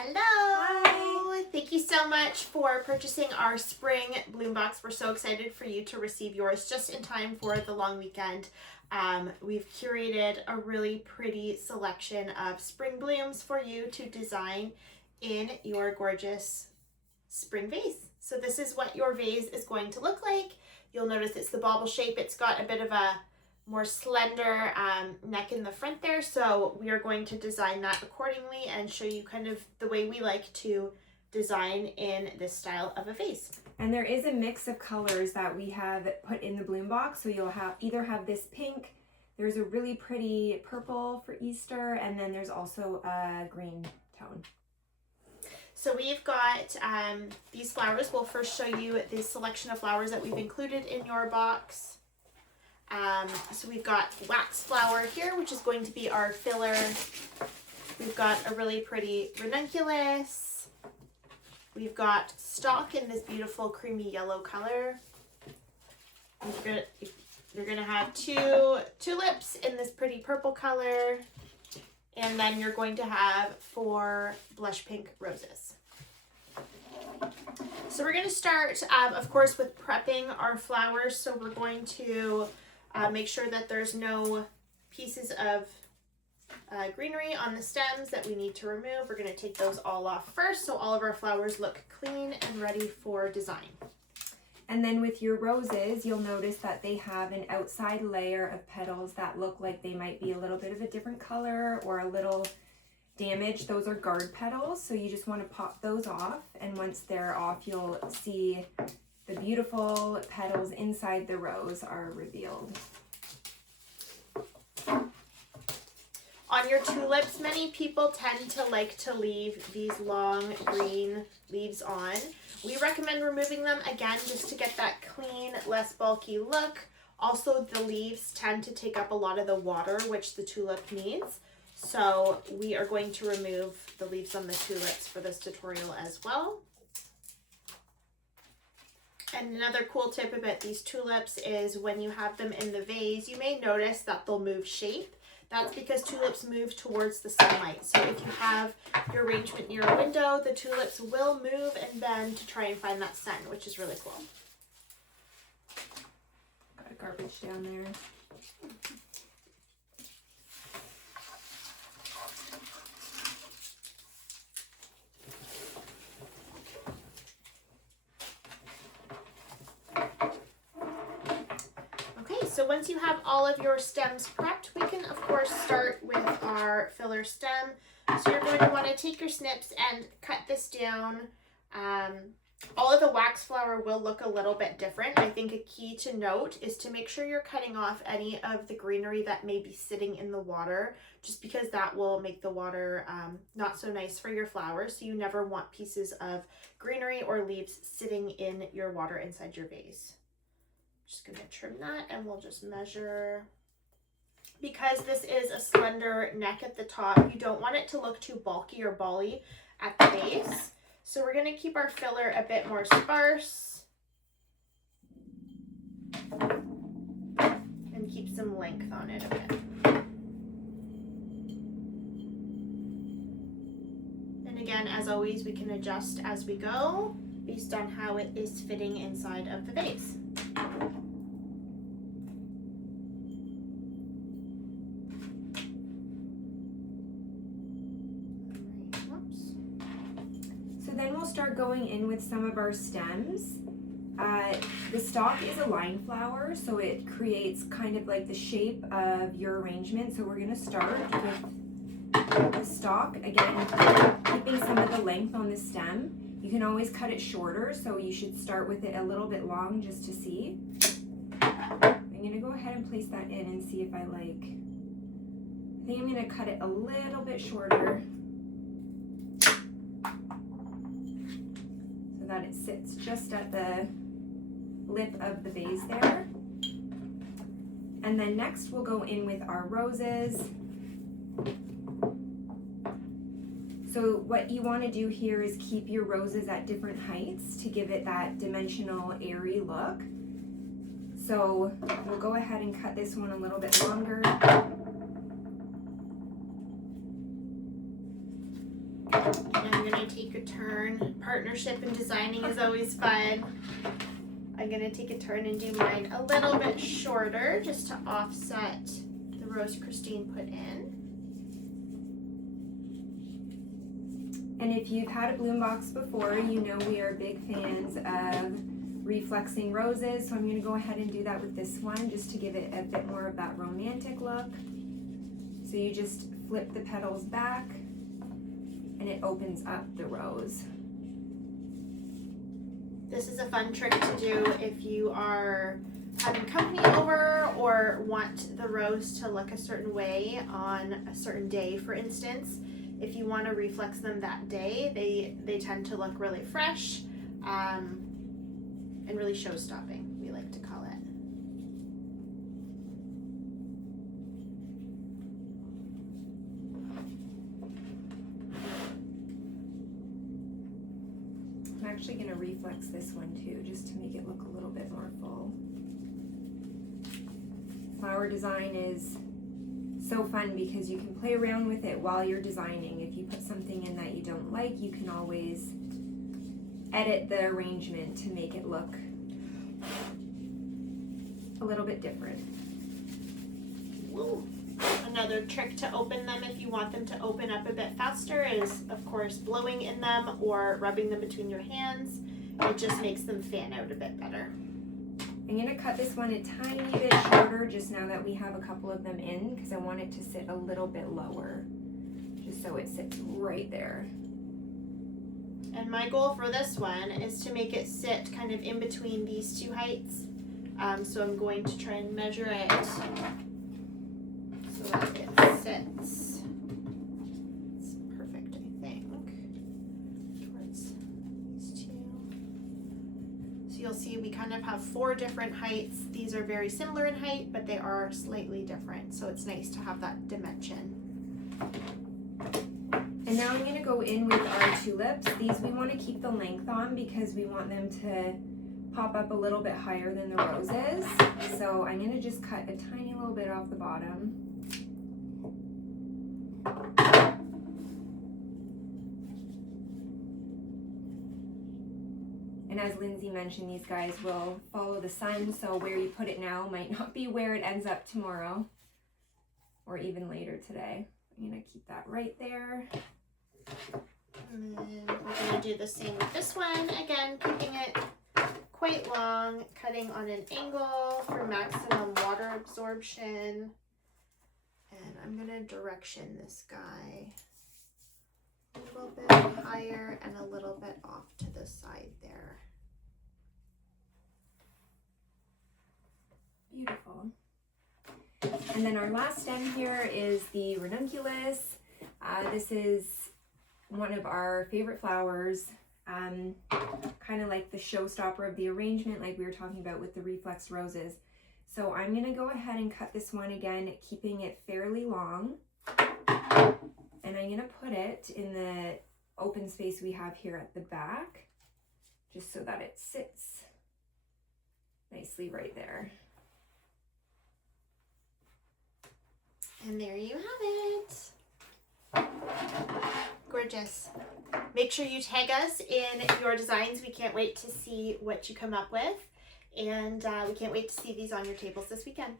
Hello! Hi! Thank you so much for purchasing our spring bloom box. We're so excited for you to receive yours just in time for the long weekend. We've curated a really pretty selection of spring blooms for you to design in your gorgeous spring vase. So this is what your vase is going to look like. You'll notice it's the bauble shape. It's got a bit of a more slender neck in the front there, so we are going to design that accordingly and show you kind of the way we like to design in this style of a vase. And there is a mix of colors that we have put in the bloom box, so you'll have either have this pink, there's a really pretty purple for Easter, and then there's also a green tone. So we've got these flowers. We'll first show you the selection of flowers that we've included in your box. So we've got wax flower here, which is going to be our filler. We've got a really pretty ranunculus. We've got stalk in this beautiful creamy yellow color. You're gonna have two tulips in this pretty purple color. And then you're going to have 4 blush pink roses. So we're gonna start, of course, with prepping our flowers. So we're going to make sure that there's no pieces of greenery on the stems that we need to remove. We're going to take those all off first so all of our flowers look clean and ready for design. And then with your roses, you'll notice that they have an outside layer of petals that look like they might be a little bit of a different color or a little damaged. Those are guard petals, so you just want to pop those off, and once they're off, you'll see the beautiful petals inside the rose are revealed. On your tulips, many people tend to like to leave these long green leaves on. We recommend removing them again just to get that clean, less bulky look. Also, the leaves tend to take up a lot of the water which the tulip needs. So we are going to remove the leaves on the tulips for this tutorial as well. And another cool tip about these tulips is when you have them in the vase, you may notice that they'll move shape. That's because tulips move towards the sunlight. So if you have your arrangement near a window, the tulips will move and bend to try and find that sun, which is really cool. Got a garbage down there. So once you have all of your stems prepped, we can of course start with our filler stem. So you're going to want to take your snips and cut this down. All of the wax flower will look a little bit different. I think a key to note is to make sure you're cutting off any of the greenery that may be sitting in the water, just because that will make the water not so nice for your flowers. So you never want pieces of greenery or leaves sitting in your water inside your vase. Just gonna trim that, and we'll just measure. Because this is a slender neck at the top, you don't want it to look too bulky or bally at the base. So we're gonna keep our filler a bit more sparse and keep some length on it a bit. And again, as always, we can adjust as we go based on how it is fitting inside of the vase. Then we'll start going in with some of our stems. The stalk is a line flower, so it creates kind of like the shape of your arrangement. So we're going to start with the stalk, again, keeping some of the length on the stem. You can always cut it shorter, so you should start with it a little bit long just to see. I'm going to go ahead and place that in and see if I like. I think I'm going to cut it a little bit shorter, that it sits just at the lip of the vase there. And then next we'll go in with our roses. So what you want to do here is keep your roses at different heights to give it that dimensional, airy look. So we'll go ahead and cut this one a little bit longer. And I'm gonna take a turn. Partnership in designing is always fun. I'm gonna take a turn and do mine a little bit shorter just to offset the rows Christine put in. And if you've had a bloom box before, you know we are big fans of reflexing roses. So I'm gonna go ahead and do that with this one just to give it a bit more of that romantic look. So you just flip the petals back and it opens up the rose. This is a fun trick to do if you are having company over or want the rose to look a certain way on a certain day, for instance. If you want to reflex them that day, they tend to look really fresh and really show-stopping, we like to call it. I'm actually going to reflex this one too, just to make it look a little bit more full. Flower design is so fun because you can play around with it while you're designing. If you put something in that you don't like, you can always edit the arrangement to make it look a little bit different. Woo. Another trick to open them if you want them to open up a bit faster is, of course, blowing in them or rubbing them between your hands. It just makes them fan out a bit better. I'm going to cut this one a tiny bit shorter just now that we have a couple of them in because I want it to sit a little bit lower, just so it sits right there. And my goal for this one is to make it sit kind of in between these two heights. So I'm going to try and measure it so that it sits. It's perfect, I think, towards these two. So you'll see we kind of have 4 different heights. These are very similar in height, but they are slightly different. So it's nice to have that dimension. And now I'm going to go in with our tulips. These we want to keep the length on because we want them to pop up a little bit higher than the roses. So I'm going to just cut a tiny little bit off the bottom. And as Lindsay mentioned, these guys will follow the sun, so where you put it now might not be where it ends up tomorrow or even later today. I'm going to keep that right there. And then we're going to do the same with this one. Again, keeping it quite long, cutting on an angle for maximum water absorption. And I'm going to direction this guy a little bit higher and a little bit off to the side there. Beautiful. And then our last stem here is the ranunculus. This is one of our favorite flowers, kind of like the showstopper of the arrangement, like we were talking about with the reflex roses. So I'm going to go ahead and cut this one again, keeping it fairly long. And I'm going to put it in the open space we have here at the back, just so that it sits nicely right there. And there you have it. Gorgeous. Make sure you tag us in your designs. We can't wait to see what you come up with. And we can't wait to see these on your tables this weekend.